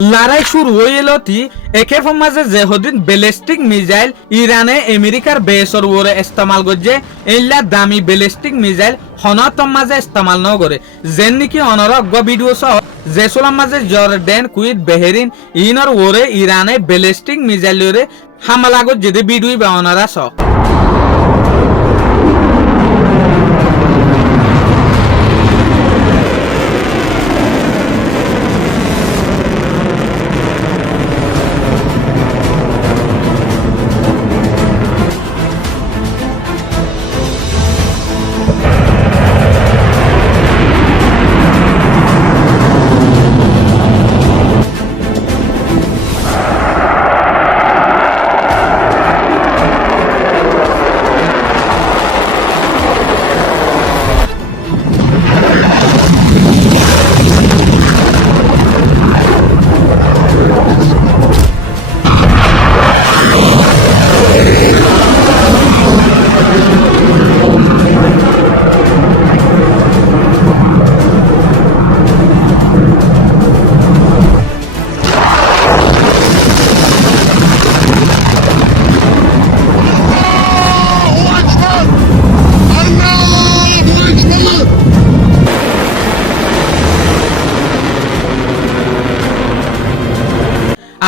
লড়াই শুরু হইলতি একের মাঝে যেহদিন ব্যালিস্টিক মিসাইল ইরানে আমেরিকার বেসর ওরে ইস্তেমাল করছে এইলা দামি ব্যালিস্টিক মিসাইল হনতম মাঝে ইস্তেমাল ন করে যেন নাকি অনরজ্ঞ ভিডিও সহ জেসুলাম মাঝে জর্ডান কুইত বেহেরিন ইনর ওরে ইরানে ব্যালিস্টিক মিসাইল ওরে হামলা করছে যে ভিডিও বানারা সহ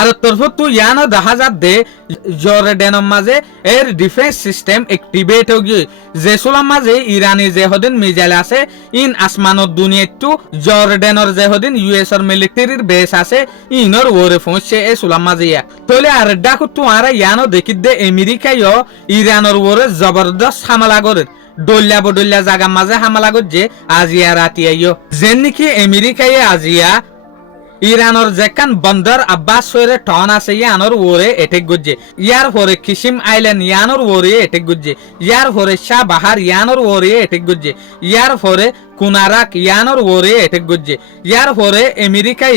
আর তরফ তু ইয়ানো দেখা যাত দে জর্ডানের মাঝে এর ডিফেন্স সিস্টেম অ্যাক্টিভেট হয়ে গিয়ে জেসুলাম মাঝে ইরানি যেহদিন মিসাইল আছে ইন আসমানত দুনিয়াতু জর্ডানের যেহদিন ইউএস এর মিলিটারির বেস আছে ইনর ওরে পৌঁছে এ সুলাম মাঝে ইয়া তলে আর ডাকু তু আর ইয়ানো দেখিত দে আমেরিকায় ইরানের ওরে জবরদস্ত হামলা করে ডল্লা বডল্লা জায়গা মাঝে হামলা করছে আজিয়া রাতি আইও যেন নাকি আমেরিকায় আজিয়া ইরানের যেখান বন্দর আব্বাস শহরে টন আছে ইয়ানোর ওরে এটেক গুজে ইয়ার পরে কিসিম আইল্যান্ড ইয়ানোর ওরে এটেক গুজে ইয়ার পরে শাহ বাহার ইয়ানোর ওরে এটেক গুজে ইয়ার পরে কুনারাক ইয়ানোর ওরে এটেক গুজে ইয়ার পরে আমেরিকায়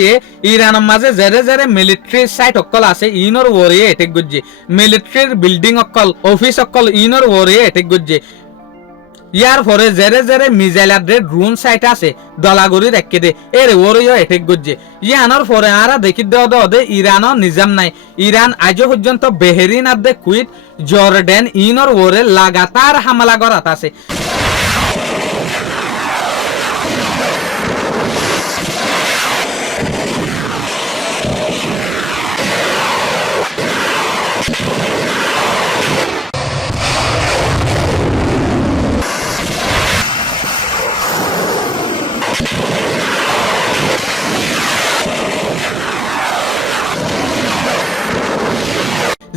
ইরানের মাঝে জেরে জেরে মিলিটারি সাইট অকল আছে ইনর ওরে এটেক গুজে মিলিটারির বিল্ডিং অকল অফিস অকল ইনর ওরে এটেক গুজে ইয়ার পরে জেরে জেরে মিসাইল আড্রে ড্রোন সাইট আছে দলাগুড়ি রেখে দে এর ওরেও এটেক গজ্জে ইয়ানোর পরে আরা দেখি দে ইরানও নিজাম নাই ইরান আজ পর্যন্ত বেহেরিন আদে কুইত জর্ডান ইনর ওরে লাগাতার হামলা করাত আছে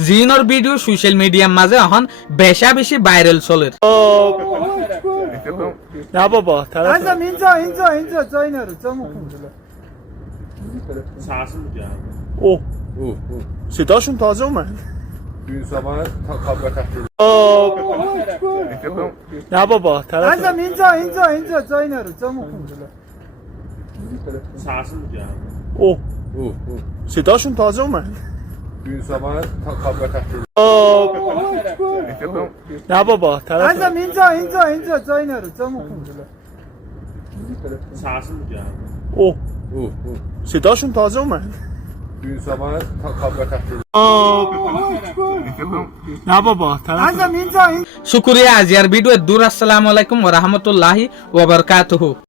জিনর ভিডিও সোশ্যাল মিডিয়ার মাঝে এখন বেশা বেশি ভাইরাল চলে Ja, Baba. 俺这民这这一点都真不控制了。啥事情？哦，صداشون تازه اومد. این زمان تا قبل تحلیل نه بابا. 俺这民这这一点都真不控制了。啥事情？哦，صداشون تازه اومد. این زمان تا قبل تحلیل نه بابا. 俺这民这这一点都真不控制了。啥事情？哦，صداشون تازه اومد. این زمان تا قبل تحلیل نه بابا. 俺这民这。 শুকরিয়া আজিয়ার ভিডিও দূর আসসালামু আলাইকুম ওয়া রাহমাতুল্লাহি ওয়া বারাকাতুহু